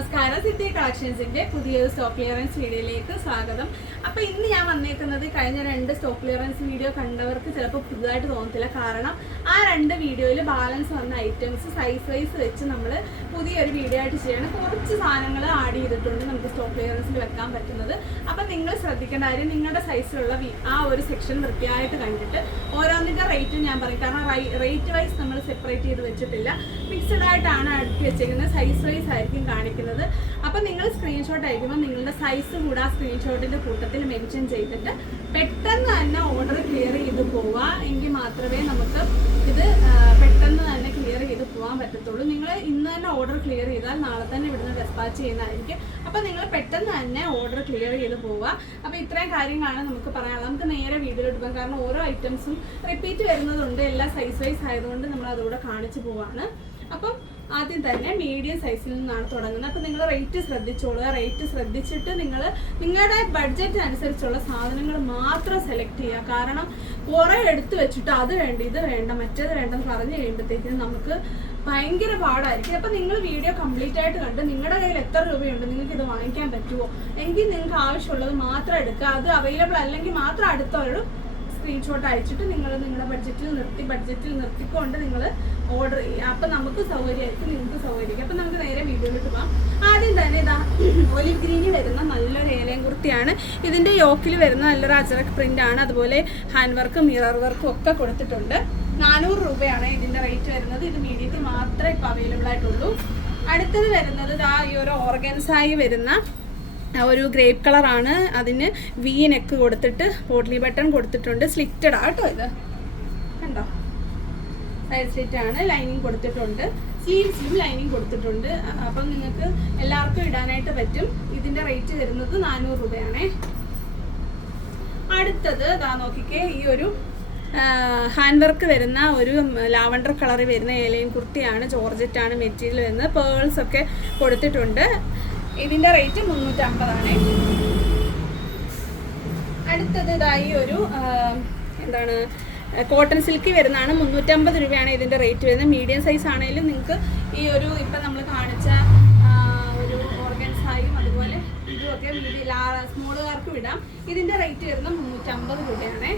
നമസ്കാരം. സിറ്റി കളക്ഷൻസിന്റെ പുതിയൊരു stock clearance വീഡിയോയിലേക്ക് സ്വാഗതം. അപ്പൊ ഇന്ന് ഞാൻ വന്നേക്കുന്നത് കഴിഞ്ഞ രണ്ട് സ്റ്റോക്ക് ക്ലിയറൻസ് വീഡിയോ കണ്ടവർക്ക് ചിലപ്പോൾ പുതുതായിട്ട് തോന്നത്തില്ല. കാരണം ആ രണ്ട് വീഡിയോയിൽ ബാലൻസ് വന്ന ഐറ്റംസ് സൈസ് വൈസ് വെച്ച് നമ്മൾ പുതിയൊരു വീഡിയോ ആയിട്ട് ചെയ്യണം. കുറച്ച് സാധനങ്ങൾ ആഡ് ചെയ്തിട്ടുണ്ട് നമുക്ക് സ്റ്റോക്ക് ക്ലിയറൻസിൽ വെക്കാൻ പറ്റുന്നത്. അപ്പൊ നിങ്ങൾ ശ്രദ്ധിക്കേണ്ട കാര്യം നിങ്ങളുടെ സൈസിലുള്ള ആ ഒരു സെക്ഷൻ വൃത്തിയായിട്ട് കണ്ടിട്ട് ഓരോന്നിന്റെ റേറ്റും ഞാൻ പറയും. കാരണം റേറ്റ് വൈസ് നമ്മൾ സെപ്പറേറ്റ് ചെയ്ത് വെച്ചിട്ടില്ല. മിക്സഡ് ആയിട്ടാണ് അടുക്കി വെച്ചേക്കുന്നത്. സൈസ് വൈസ് ആയിരിക്കും കാണിക്കുന്നത്. അപ്പം നിങ്ങൾ സ്ക്രീൻഷോട്ട് അയക്കുമ്പോൾ നിങ്ങളുടെ സൈസ് കൂടെ ആ സ്ക്രീൻഷോട്ടിന്റെ കൂട്ടത്തിൽ മെൻഷൻ ചെയ്തിട്ട് പെട്ടെന്ന് തന്നെ ഓർഡർ ക്ലിയർ ചെയ്ത് പോവുക എങ്കിൽ മാത്രമേ നമുക്ക് ഇത് പെട്ടെന്ന് തന്നെ ക്ലിയർ ചെയ്ത് പോകാൻ പറ്റത്തുള്ളൂ. നിങ്ങൾ ഇന്ന് തന്നെ ഓർഡർ ക്ലിയർ ചെയ്താൽ നാളെ തന്നെ ഇവിടുന്ന് ഡെസ്പാച്ച് ചെയ്യുന്നതായിരിക്കും. അപ്പം നിങ്ങൾ പെട്ടെന്ന് തന്നെ ഓർഡർ ക്ലിയർ ചെയ്ത് പോവുക അപ്പോൾ ഇത്രയും കാര്യങ്ങളാണ് നമുക്ക് പറയാനുള്ളത്. നമുക്ക് നേരെ വീഡിയോ പോകാം. കാരണം ഓരോ ഐറ്റംസും റിപ്പീറ്റ് വരുന്നതുണ്ട്. എല്ലാ സൈസ് വൈസ് ആയതുകൊണ്ട് നമ്മൾ അതുകൂടെ കാണിച്ചു പോവാണ്. അപ്പം ആദ്യം തന്നെ മീഡിയം സൈസിൽ നിന്നാണ് തുടങ്ങുന്നത്. അപ്പം നിങ്ങൾ റേറ്റ് ശ്രദ്ധിച്ചോളുക. റേറ്റ് ശ്രദ്ധിച്ചിട്ട് നിങ്ങൾ നിങ്ങളുടെ ബഡ്ജറ്റ് അനുസരിച്ചുള്ള സാധനങ്ങൾ മാത്രം സെലക്ട് ചെയ്യുക. കാരണം കുറേ എടുത്തു വെച്ചിട്ട് അത് വേണ്ട ഇത് വേണ്ട മറ്റേത് വേണ്ടെന്ന് പറഞ്ഞു കഴിയുമ്പോഴത്തേക്കും നമുക്ക് ഭയങ്കര പാടായിരിക്കും. അപ്പം നിങ്ങൾ വീഡിയോ കംപ്ലീറ്റ് ആയിട്ട് കണ്ട് നിങ്ങളുടെ കയ്യിൽ എത്ര രൂപയുണ്ട് നിങ്ങൾക്ക് ഇത് വാങ്ങിക്കാൻ പറ്റുമോ എങ്കിൽ നിങ്ങൾക്ക് ആവശ്യമുള്ളത് മാത്രം എടുക്കുക. അത് അവൈലബിൾ അല്ലെങ്കിൽ മാത്രം അടുത്തവരോട് സ്ക്രീൻഷോട്ട് അയച്ചിട്ട് നിങ്ങൾ നിങ്ങളുടെ ബഡ്ജറ്റിൽ നിർത്തി ബഡ്ജറ്റിൽ നിർത്തിക്കൊണ്ട് നിങ്ങൾ ഓർഡർ ചെയ്യുക അപ്പം നമുക്ക് സൗകര്യമായിരിക്കും നിങ്ങൾക്ക് സൗകര്യമായിരിക്കും. അപ്പം നമുക്ക് നേരെ വീഡിയോയിലോട്ട് പോകാം ആദ്യം തന്നെ ഇതാ ഒലിവ് ഗ്രീനിൽ വരുന്ന നല്ലൊരു ഏലയും കുർത്തിയാണ്. ഇതിന്റെ യോക്കിൽ വരുന്ന നല്ലൊരു അജറക് ആണ്. അതുപോലെ ഹാൻഡ് വർക്കും മിറർ വർക്കും ഒക്കെ കൊടുത്തിട്ടുണ്ട്. നാനൂറ് രൂപയാണ് ഇതിന്റെ റേറ്റ് വരുന്നത്. ഇത് മീഡിയത്തിൽ മാത്രമേ ഇപ്പോൾ അവൈലബിൾ ആയിട്ടുള്ളൂ. അടുത്തത് വരുന്നത് ഇതാ ഈ ഒരു ഓർഗൻസായി വരുന്ന ഒരു ഗ്രേപ്പ് കളറാണ് അതിന് വി നെക്ക് കൊടുത്തിട്ട് പോട്ട്ലി ബട്ടൺ കൊടുത്തിട്ടുണ്ട്. സ്ലിറ്റഡ് ആട്ടോ ഇത്. കണ്ടോ? സൈഡ് സ്ലിറ്റ് ആണ് ലൈനിങ് കൊടുത്തിട്ടുണ്ട്. സ്ലീവ്സിലും ലൈനിങ് കൊടുത്തിട്ടുണ്ട്. അപ്പം നിങ്ങൾക്ക് എല്ലാവർക്കും ഇടാനായിട്ട് പറ്റും. ഇതിന്റെ റേറ്റ് വരുന്നത് നാനൂറ് രൂപയാണേ. അടുത്തത് ഇതാ നോക്കിക്കേ ഈ ഒരു ഹാൻഡ് വർക്ക് വരുന്ന ഒരു ലാവണ്ടർ കളറിൽ വരുന്ന ഏലയും കുർത്തിയാണ് ജോർജറ്റാണ് മെറ്റീരിയൽ വരുന്നത്. പേൾസ് ഒക്കെ കൊടുത്തിട്ടുണ്ട്. ഇതിന്റെ റേറ്റ് മുന്നൂറ്റമ്പതാണ്. അടുത്തത് ഇതായി ഒരു എന്താണ് കോട്ടൺ സിൽക്ക് വരുന്നതാണ് മുന്നൂറ്റമ്പത് രൂപയാണ് ഇതിന്റെ റേറ്റ് വരുന്നത്. മീഡിയം സൈസ് ആണെങ്കിലും നിങ്ങൾക്ക് ഈ ഒരു ഇപ്പം നമ്മൾ കാണിച്ച ഒരു ഓർഗൻസായും അതുപോലെ ഇതുമൊക്കെ സ്മോളുകാർക്ക് വിടാം ഇതിന്റെ റേറ്റ് വരുന്നത് മുന്നൂറ്റമ്പത് രൂപയാണേ.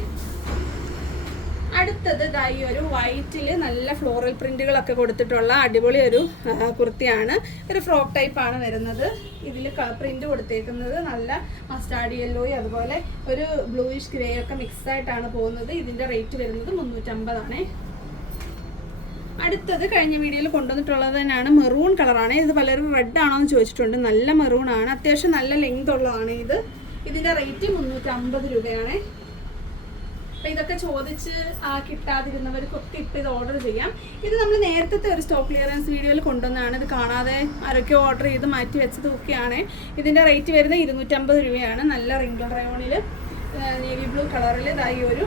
അടുത്തത് ഇതാ ഈ ഒരു വൈറ്റിൽ നല്ല ഫ്ലോറൽ പ്രിന്റുകളൊക്കെ കൊടുത്തിട്ടുള്ള അടിപൊളി ഒരു കുർത്തിയാണ്. ഒരു ഫ്രോക്ക് ടൈപ്പ് ആണ് വരുന്നത്. ഇതിൽ പ്രിന്റ് കൊടുത്തേക്കുന്നത് നല്ല മസ്റ്റാർഡ് യെല്ലോയും അതുപോലെ ഒരു ബ്ലൂയിഷ് ഗ്രേ ഒക്കെ മിക്സ് ആയിട്ടാണ് പോകുന്നത്. ഇതിന്റെ റേറ്റ് വരുന്നത് മുന്നൂറ്റമ്പതാണേ. അടുത്തത് കഴിഞ്ഞ വീഡിയോയിൽ കൊണ്ടുവന്നിട്ടുള്ളത് തന്നെയാണ്. മെറൂൺ കളറാണ് ഇത് പലരും റെഡ് ആണോ എന്ന് ചോദിച്ചിട്ടുണ്ട്. നല്ല മെറൂൺ ആണ്. അത്യാവശ്യം നല്ല ലെങ്ത് ഉള്ളതാണ് ഇത്. ഇതിന്റെ റേറ്റ് മുന്നൂറ്റമ്പത് രൂപയാണ്. അപ്പൊ ഇതൊക്കെ ചോദിച്ച് ആ, കിട്ടാതിരുന്നവർക്കൊക്കെ ഇപ്പൊ ഇത് ഓർഡർ ചെയ്യാം. ഇത് നമ്മൾ നേരത്തെ ഒരു സ്റ്റോക്ക് ക്ലിയറൻസ് വീഡിയോയിൽ കൊണ്ടുവന്നതാണ്. ഇത് കാണാതെ ആരൊക്കെ ഓർഡർ ചെയ്ത് മാറ്റി വെച്ചത് ഒക്കെയാണ് ഇതിന്റെ റേറ്റ് വരുന്നത് ഇരുന്നൂറ്റമ്പത് രൂപയാണ്. നല്ല റിംഗിൾ റയോണിൽ നേവി ബ്ലൂ കളറിൽ ഇതായി ഒരു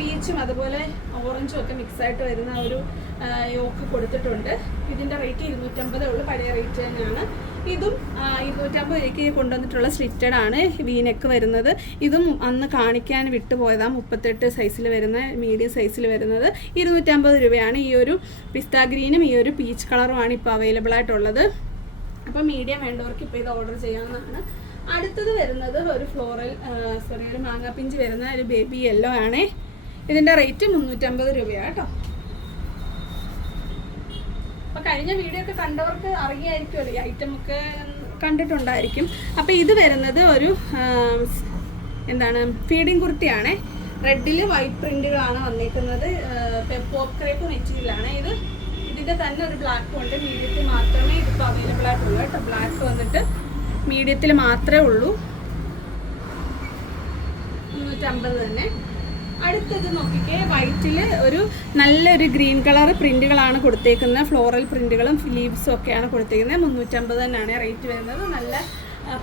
പീച്ചും അതുപോലെ ഓറഞ്ചും ഒക്കെ മിക്സ് ആയിട്ട് വരുന്ന ഒരു യോക്ക് കൊടുത്തിട്ടുണ്ട്. ഇതിന്റെ റേറ്റ് ഇരുന്നൂറ്റമ്പതേ ഉള്ളൂ. പഴയ റേറ്റ് തന്നെയാണ്. ഇതും ഇരുന്നൂറ്റമ്പത് രൂപയ്ക്ക് കൊണ്ടുവന്നിട്ടുള്ള സ്ലിറ്റഡ് ആണ് വീനെക്ക് വരുന്നത്. ഇതും അന്ന് കാണിക്കാൻ വിട്ടുപോയതാണ് മുപ്പത്തെട്ട് സൈസിൽ വരുന്ന മീഡിയം സൈസിൽ വരുന്നത്. ഇരുന്നൂറ്റമ്പത് രൂപയാണ് ഈ ഒരു പിസ്ത ഗ്രീനും ഈ ഒരു പീച്ച് കളറുമാണ് ഇപ്പോൾ അവൈലബിൾ ആയിട്ടുള്ളത്. അപ്പോൾ മീഡിയം വേണ്ടവർക്ക് ഇപ്പോൾ ഇത് ഓർഡർ ചെയ്യാവുന്നതാണ്. അടുത്തത് വരുന്നത് ഒരു ഫ്ലോറൽ സോറി ഒരു മാങ്ങാപ്പിഞ്ച് വരുന്ന ഒരു ബേബി യെല്ലോ ആണ്. ഇതിന്റെ റേറ്റ് മുന്നൂറ്റമ്പത് രൂപയാണ് കേട്ടോ. അപ്പൊ കഴിഞ്ഞ വീഡിയോ ഒക്കെ കണ്ടവർക്ക് അറിയായിരിക്കുമല്ലോ ഈ ഐറ്റം ഒക്കെ കണ്ടിട്ടുണ്ടായിരിക്കും. അപ്പൊ ഇത് വരുന്നത് ഒരു എന്താണ് ഫീഡിങ് കുർത്തിയാണ്. റെഡിൽ വൈറ്റ് പ്രിന്റുകളാണ് വന്നിരിക്കുന്നത്. പോപ്പ് മെറ്റീരിയലാണ് ഇത് ഇതിന്റെ തന്നെ ഒരു ബ്ലാക്ക് ഉണ്ട്. മീഡിയത്തിൽ മാത്രമേ ഇതിപ്പോൾ അവൈലബിൾ ആയിട്ടുള്ളൂ കേട്ടോ. ബ്ലാക്ക് വന്നിട്ട് മീഡിയത്തിൽ മാത്രമേ ഉള്ളൂ. മുന്നൂറ്റമ്പത് തന്നെ. അടുത്തത് നോക്കിക്കേ വൈറ്റിൽ ഒരു നല്ലൊരു ഗ്രീൻ കളർ പ്രിന്റുകളാണ് കൊടുത്തേക്കുന്നത്. ഫ്ലോറൽ പ്രിന്റുകളും ലീവ്സും ഒക്കെയാണ് കൊടുത്തേക്കുന്നത്. മുന്നൂറ്റമ്പത് തന്നെയാണ് റേറ്റ് വരുന്നത്. നല്ല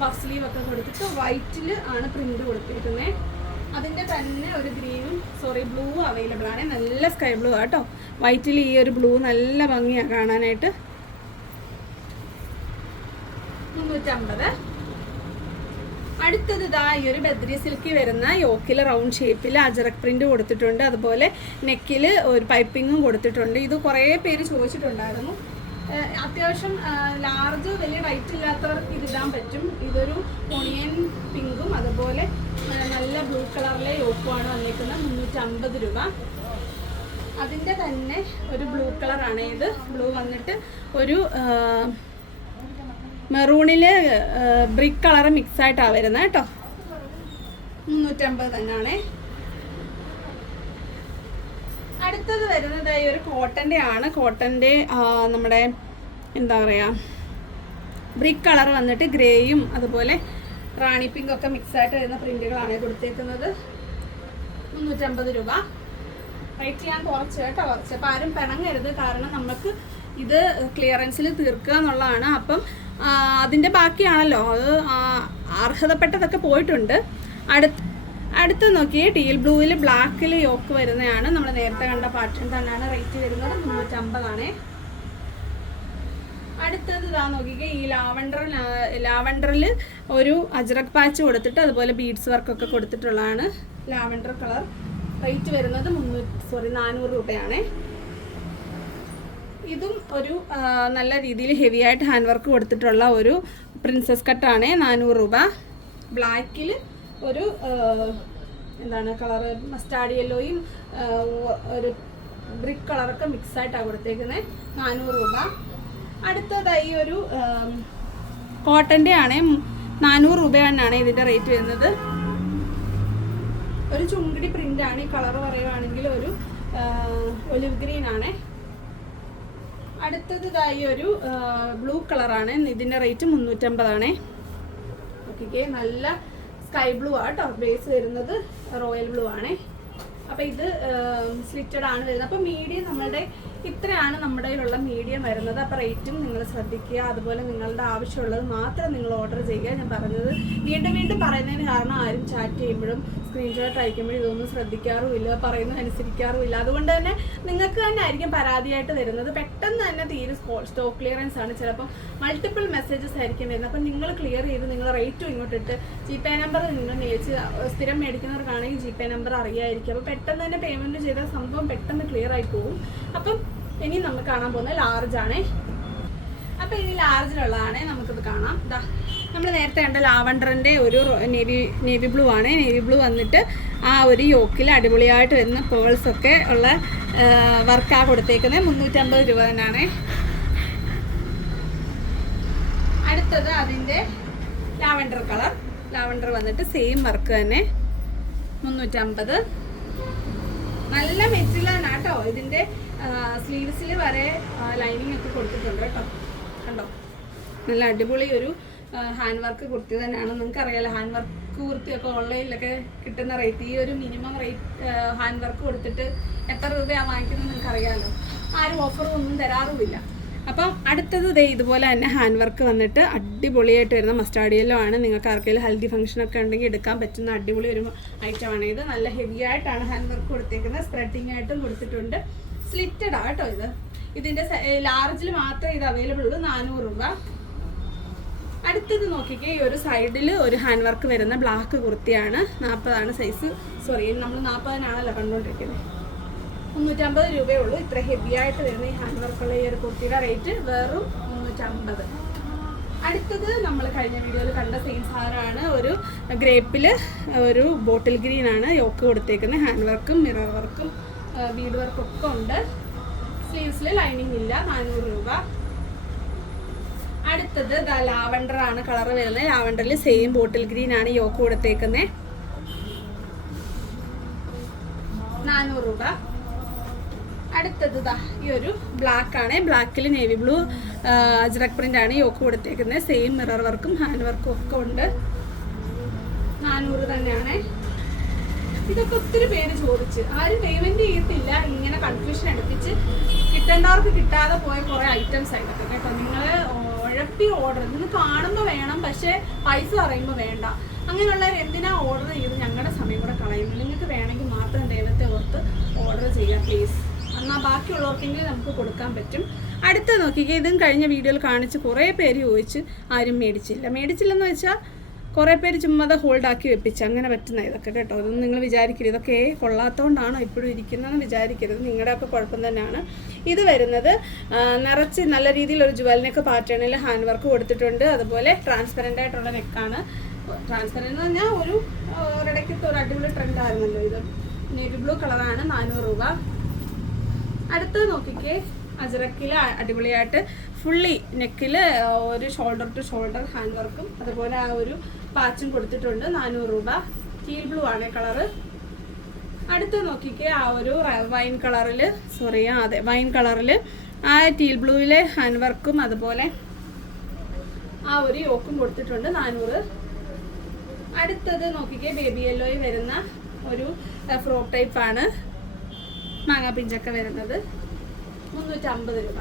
പഫ് സ്ലീവ് ഒക്കെ കൊടുത്തിട്ട് വൈറ്റിൽ ആണ് പ്രിന്റ് കൊടുത്തിരിക്കുന്നത് അതിന്റെ തന്നെ ഒരു ഗ്രീനും സോറി ബ്ലൂ അവൈലബിൾ ആണ്. നല്ല സ്കൈ ബ്ലൂ ആട്ടോ വൈറ്റിൽ ഈ ഒരു ബ്ലൂ നല്ല ഭംഗിയാണ് കാണാനായിട്ട്. മുന്നൂറ്റമ്പത്. അടുത്തത് ഇതാ ഈ ഒരു ബദ്രി സിൽക്കി വരുന്ന യോക്കിൽ റൗണ്ട് ഷേപ്പിൽ അജറക് പ്രിന്റ് കൊടുത്തിട്ടുണ്ട്. അതുപോലെ നെക്കിൽ ഒരു പൈപ്പിങ്ങും കൊടുത്തിട്ടുണ്ട്. ഇത് കുറേ പേര് ചോദിച്ചിട്ടുണ്ടായിരുന്നു. അത്യാവശ്യം ലാർജ് വലിയ റൈറ്റ് ഇല്ലാത്തവർക്ക് ഇത് ഇടാൻ പറ്റും. ഇതൊരു ഒണിയൻ പിങ്കും അതുപോലെ നല്ല ബ്ലൂ കളറിലെ യോക്കുമാണ് വന്നിരിക്കുന്നത്. മുന്നൂറ്റമ്പത് രൂപ. അതിന്റെ തന്നെ ഒരു ബ്ലൂ കളറാണ് ഇത്. ബ്ലൂ വന്നിട്ട് ഒരു മെറൂണിൽ ബ്രിക്ക് കളർ മിക്സ് ആയിട്ടാണ് വരുന്നത് കേട്ടോ. മുന്നൂറ്റമ്പത് തന്നെയാണേ അടുത്തത് വരുന്നത് ഈ ഒരു കോട്ടന്റെ ആണ്. കോട്ടന്റെ നമ്മുടെ എന്താ പറയുക ബ്രിക്ക് കളർ വന്നിട്ട് ഗ്രേയും അതുപോലെ റാണി പിങ്കും ഒക്കെ മിക്സ് ആയിട്ട് വരുന്ന പ്രിന്റുകളാണ് കൊടുത്തേക്കുന്നത്. മുന്നൂറ്റമ്പത് രൂപ. റേറ്റ് ചെയ്യാൻ കുറച്ച് കേട്ടോ കുറച്ച്. അപ്പം ആരും പിണങ്ങരുത്. കാരണം നമുക്ക് ഇത് ക്ലിയറൻസിൽ തീർക്കുക എന്നുള്ളതാണ് അപ്പം അതിന്റെ ബാക്കിയാണല്ലോ. അത് അർഹതപ്പെട്ടതൊക്കെ പോയിട്ടുണ്ട്. അടുത്ത് അടുത്ത് നോക്കി ടീൽ ബ്ലൂവിൽ ബ്ലാക്കിൽ യോക്ക് വരുന്നതാണ് നമ്മൾ നേരത്തെ കണ്ട പാറ്റേൺ തന്നെയാണ് റേറ്റ് വരുന്നത്. മുന്നൂറ്റമ്പതാണേ. അടുത്തത് ഇതാ നോക്കിക്കേ ഈ ലാവണ്ടർ ലാവണ്ടറിൽ ഒരു അജ്രക് പാച്ച് കൊടുത്തിട്ട് അതുപോലെ ബീഡ്സ് വർക്കൊക്കെ കൊടുത്തിട്ടുള്ളതാണ് ലാവണ്ടർ കളർ. റേറ്റ് വരുന്നത് മുന്നൂറ്റി സോറി നാനൂറ് രൂപയാണേ. ഇതും ഒരു നല്ല രീതിയിൽ ഹെവി ആയിട്ട് ഹാൻഡ് വർക്ക് കൊടുത്തിട്ടുള്ള ഒരു പ്രിൻസസ് കട്ടാണ് നാനൂറ് രൂപ. ബ്ലാക്കിൽ ഒരു എന്താണ് കളറ് മസ്റ്റാർഡ് യെല്ലോയും ഒരു ബ്രിക്ക് കളറൊക്കെ മിക്സ് ആയിട്ടാണ് കൊടുത്തേക്കുന്നത് നാനൂറ് രൂപ. അടുത്തതായി ഒരു കോട്ടന്റെ ആണ് നാനൂറ് രൂപയാണ് ഇതിന്റെ റേറ്റ് വരുന്നത്. ഒരു ചുങ്കിടി പ്രിന്റാണ് ഈ കളർ പറയുവാണെങ്കിൽ ഒരു ഒലിവ് ഗ്രീൻ ആണ്. അടുത്തത് ഇതായി ഒരു ബ്ലൂ കളറാണ്. ഇതിന്റെ റേറ്റ് മുന്നൂറ്റമ്പതാണേ. ഓക്കെ നല്ല സ്കൈ ബ്ലൂ ആട്ടോ ബേസ് വരുന്നത് റോയൽ ബ്ലൂ ആണേ. അപ്പൊ ഇത് സ്ലിറ്റഡ് ആണ് വരുന്നത്. അപ്പൊ മീഡിയം നമ്മളുടെ ഇത്രയാണ് നമ്മുടെ കയ്യിലുള്ള മീഡിയം വരുന്നത്. അപ്പൊ റേറ്റും നിങ്ങൾ ശ്രദ്ധിക്കുക. അതുപോലെ നിങ്ങളുടെ ആവശ്യമുള്ളത് മാത്രം നിങ്ങൾ ഓർഡർ ചെയ്യുക. ഞാൻ പറഞ്ഞത് വീണ്ടും വീണ്ടും പറയുന്നതിന് കാരണം ആരും ചാറ്റ് ചെയ്യുമ്പോഴും സ്ക്രീൻഷോട്ട് അയക്കുമ്പോഴും ഇതൊന്നും ശ്രദ്ധിക്കാറുമില്ല പറയുന്നത് അനുസരിക്കാറുമില്ല അതുകൊണ്ട് തന്നെ നിങ്ങൾക്ക് തന്നെ ആയിരിക്കും പരാതിയായിട്ട് വരുന്നത്. പെട്ടെന്ന് തന്നെ തീരെ സ്റ്റോക്ക് ക്ലിയറൻസ് ആണ് ചിലപ്പോൾ മൾട്ടിപ്പിൾ മെസ്സേജസ് ആയിരിക്കും വരുന്നത്. അപ്പം നിങ്ങൾ ക്ലിയർ ചെയ്ത് നിങ്ങൾ റേറ്റും ഇങ്ങോട്ടിട്ട് ജി പേ നമ്പർ നിങ്ങൾ മേടിച്ച് സ്ഥിരം മേടിക്കുന്നവർക്കാണെങ്കിൽ ജി പേ നമ്പർ അറിയായിരിക്കും. അപ്പോൾ പെട്ടെന്ന് തന്നെ പേയ്മെന്റ് ചെയ്താൽ സംഭവം പെട്ടെന്ന് ക്ലിയർ ആയി പോകും. അപ്പം ഇനി നമ്മൾ കാണാൻ പോകുന്നത് ലാർജ് ആണേ. അപ്പം ഇനി ലാർജിലുള്ളതാണേ നമുക്കിത് കാണാം. ഇതാ നമ്മൾ നേരത്തെ കണ്ട ലാവണ്ടറിന്റെ ഒരു നേവി നേവി ബ്ലൂ ആണ്. നേവി ബ്ലൂ വന്നിട്ട് ആ ഒരു യോക്കിൽ അടിപൊളിയായിട്ട് വരുന്ന പേൾസൊക്കെ ഉള്ള വർക്കാണ് കൊടുത്തേക്കുന്നത് മുന്നൂറ്റമ്പത് രൂപ തന്നെയാണ് അടുത്തത് അതിന്റെ ലാവണ്ടർ കളർ. ലാവണ്ടർ വന്നിട്ട് സെയിം വർക്ക് തന്നെ. മുന്നൂറ്റമ്പത്. നല്ല മെറ്റീരിയലാണ് കേട്ടോ. ഇതിന്റെ സ്ലീവ്സിൽ വരെ ലൈനിങ് ഒക്കെ കൊടുത്തിട്ടുണ്ട് കേട്ടോ. കണ്ടോ? നല്ല അടിപൊളി ഒരു ഹാൻഡ് വർക്ക് കുർത്തി തന്നെയാണ് നിങ്ങൾക്ക് അറിയാലോ ഹാൻഡ് വർക്ക് കുർത്തിയൊക്കെ ഓൺലൈനിലൊക്കെ കിട്ടുന്ന റേറ്റ് ഈ ഒരു മിനിമം റേറ്റ് ഹാൻഡ് വർക്ക് കൊടുത്തിട്ട് എത്ര രൂപയാണ് വാങ്ങിക്കുന്നത് നിങ്ങൾക്ക് അറിയാലോ ആരും ഓഫറും ഒന്നും തരാറുമില്ല. അപ്പം അടുത്തത് ദേ ഇതുപോലെ തന്നെ ഹാൻഡ് വർക്ക് വന്നിട്ട് അടിപൊളിയായിട്ട് വരുന്ന മസ്റ്റാർഡ് യെല്ലോ ആണ്. നിങ്ങൾക്ക് ആർക്കെങ്കിലും ഹൽദി ഫംഗ്ഷൻ ഒക്കെ ഉണ്ടെങ്കിൽ എടുക്കാൻ പറ്റുന്ന അടിപൊളി ഒരു ഐറ്റമാണ് ഇത്. നല്ല ഹെവി ആയിട്ടാണ് ഹാൻഡ് വർക്ക് കൊടുത്തിരിക്കുന്നത് സ്പ്രെഡിങ് ആയിട്ടും കൊടുത്തിട്ടുണ്ട്. സ്ലിറ്റഡ് ആട്ടോ ഇത്. ഇതിന്റെ ലാർജിൽ മാത്രമേ ഇത് അവൈലബിൾ ഉള്ളൂ. നാനൂറ് രൂപ. അടുത്തത് നോക്കിക്കേ ഈ ഒരു സൈഡിൽ ഒരു ഹാൻഡ് വർക്ക് വരുന്ന ബ്ലാക്ക് കുർത്തിയാണ്. നാൽപ്പതാണ് സൈസ് സോറി നമ്മൾ നാൽപ്പതിനാണല്ലോ കണ്ടുകൊണ്ടിരിക്കുന്നത് മുന്നൂറ്റമ്പത് രൂപയേ ഉള്ളൂ. ഇത്ര ഹെവി ആയിട്ട് വരുന്ന ഈ ഹാൻഡ് വർക്കുള്ള ഈ ഒരു കുർത്തിയുടെ റേറ്റ് വെറും മുന്നൂറ്റമ്പത്. അടുത്തത് നമ്മൾ കഴിഞ്ഞ വീഡിയോയിൽ കണ്ട സെയിം സാധനമാണ്. ഒരു ഗ്രേപ്പിൽ ഒരു ബോട്ടിൽ ഗ്രീൻ ആണ് യോക്ക് കൊടുത്തേക്കുന്നത് ഹാൻഡ് വർക്കും മിറർ വർക്കും ബീഡ് വർക്കും ഒക്കെ ഉണ്ട്. സ്ലീവ്സിൽ ലൈനിങ് ഇല്ല നാനൂറ് രൂപ. അടുത്തത് ലാവണ്ടർ ആണ് കളർ വരുന്നത്. ലാവണ്ടറിൽ സെയിം ബോട്ടിൽ ഗ്രീൻ ആണ് യോക്ക് കൊടുത്തേക്കുന്നത് നാനൂറ് രൂപ. അടുത്തത് ദാ ഈ ഒരു ബ്ലാക്ക് ആണ്. ബ്ലാക്കിൽ നേവി ബ്ലൂ അജ്രക് പ്രിന്റ് ആണ് യോക്ക് കൊടുത്തേക്കുന്നത് സെയിം മിറർ വർക്കും ഹാൻഡ് വർക്കും ഒക്കെ ഉണ്ട്. നാനൂറ് തന്നെയാണ്. ഇതൊക്കെ ഒത്തിരി പേര് ചോദിച്ച്. ആരും പേയ്മെന്റ് ചെയ്യത്തില്ല. ഇങ്ങനെ കൺഫ്യൂഷൻ എടുപ്പിച്ച് കിട്ടേണ്ടവർക്ക് കിട്ടാതെ പോയ കുറെ ഐറ്റംസ് ആയിട്ടൊക്കെ കേട്ടോ. നിങ്ങൾ ഉഴപ്പി ഓർഡർ നിങ്ങൾ കാണുമ്പോൾ വേണം പക്ഷേ പൈസ പറയുമ്പോൾ വേണ്ട. അങ്ങനെയുള്ളവർ എന്തിനാ ഓർഡർ ചെയ്ത് ഞങ്ങളുടെ സമയം കൂടെ കളയുന്നത്? നിങ്ങൾക്ക് വേണമെങ്കിൽ മാത്രം ദൈവത്തെ ഓർത്ത് ഓർഡർ ചെയ്യുക പ്ലീസ് എന്നാൽ ബാക്കിയുള്ളവർക്കെങ്കിലും നമുക്ക് കൊടുക്കാൻ പറ്റും. അടുത്ത നോക്കിക്കേ ഇതും കഴിഞ്ഞ വീഡിയോയിൽ കാണിച്ച് കുറേ പേര് ചോദിച്ച് ആരും മേടിച്ചില്ല. മേടിച്ചില്ലെന്ന് വെച്ചാൽ കുറേ പേര് ചുമ്മാതെ ഹോൾഡ് ഹോൾഡാക്കി വെപ്പിച്ച്. അങ്ങനെ പറ്റുന്ന ഇതൊക്കെ കേട്ടോ. ഇതൊന്നും നിങ്ങൾ വിചാരിക്കരുത്. ഇതൊക്കെ കൊള്ളാത്തതുകൊണ്ടാണോ ഇപ്പോഴും ഇരിക്കുന്നതെന്ന് വിചാരിക്കരുത്. നിങ്ങളുടെ ഒക്കെ കുഴപ്പം തന്നെയാണ്. ഇത് വരുന്നത് നിറച്ച് നല്ല രീതിയിൽ ഒരു ജുവലിനൊക്കെ പാറ്റേണിൽ ഹാൻഡ് വർക്ക് കൊടുത്തിട്ടുണ്ട്. അതുപോലെ ട്രാൻസ്പെറന്റ് ആയിട്ടുള്ള നെക്കാണ് ട്രാൻസ്പെറന്റ് എന്ന് പറഞ്ഞാൽ ഒരു ഒരിടയ്ക്കത്തെ ഒരു അടിപൊളി ട്രെൻഡ് ആയിരുന്നല്ലോ ഇത്. നേവി ബ്ലൂ കളറാണ് നാനൂറ് രൂപ. അടുത്തത് നോക്കിക്കേ. അജറക്കിൽ അടിപൊളിയായിട്ട് ഫുള്ളി നെക്കിൽ ഒരു ഷോൾഡർ ടു ഷോൾഡർ ഹാൻഡ് വർക്കും അതുപോലെ ആ ഒരു പാച്ചും കൊടുത്തിട്ടുണ്ട്. നാനൂറ് രൂപ. ടീൽ ബ്ലൂ ആണ് കളറ് അടുത്ത് നോക്കിക്കേ ആ ഒരു വൈൻ കളറിൽ സോറി ആ അതെ വൈൻ കളറിൽ ആ ടീൽ ബ്ലൂവിലെ ഹാൻഡ് വർക്കും അതുപോലെ ആ ഒരു യോക്കും കൊടുത്തിട്ടുണ്ട് നാനൂറ്. അടുത്തത് നോക്കിക്കേ ബേബി യെല്ലോയിൽ വരുന്ന ഒരു ഫ്രോക്ക് ടൈപ്പാണ് മാങ്ങാ പിഞ്ചൊക്കെ വരുന്നത്. മുന്നൂറ്റമ്പത് രൂപ.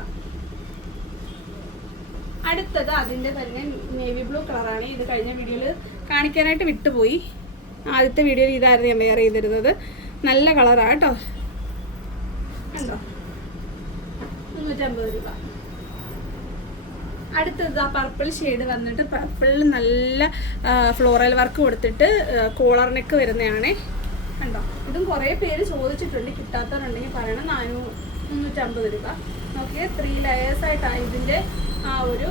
അടുത്തത് അതിന്റെ തന്നെ നേവി ബ്ലൂ കളറാണ് ഇത് കഴിഞ്ഞ വീഡിയോയിൽ കാണിക്കാനായിട്ട് വിട്ടുപോയി. ആദ്യത്തെ വീഡിയോയിൽ ഇതായിരുന്നു ഞാൻ വെയർ ചെയ്തിരുന്നത്. നല്ല കളറാണ് കേട്ടോ. കണ്ടോ? മുന്നൂറ്റമ്പത് രൂപ. അടുത്തത് ആ പർപ്പിൾ ഷെയ്ഡ് വന്നിട്ട് പർപ്പിളിൽ നല്ല ഫ്ലോറൽ വർക്ക് കൊടുത്തിട്ട് കോളർ നെക്ക് വരുന്നതാണേ കണ്ടോ? ഇതും കുറേ പേര് ചോദിച്ചിട്ടുണ്ട്. കിട്ടാത്തവരുണ്ടെങ്കിൽ പറയണം. നാനൂ മുന്നൂറ്റമ്പത് രൂപ. നോക്കിയാൽ ത്രീ ലെയേഴ്സ് ആയിട്ടാണ് ഇതിന്റെ ആ ഒരു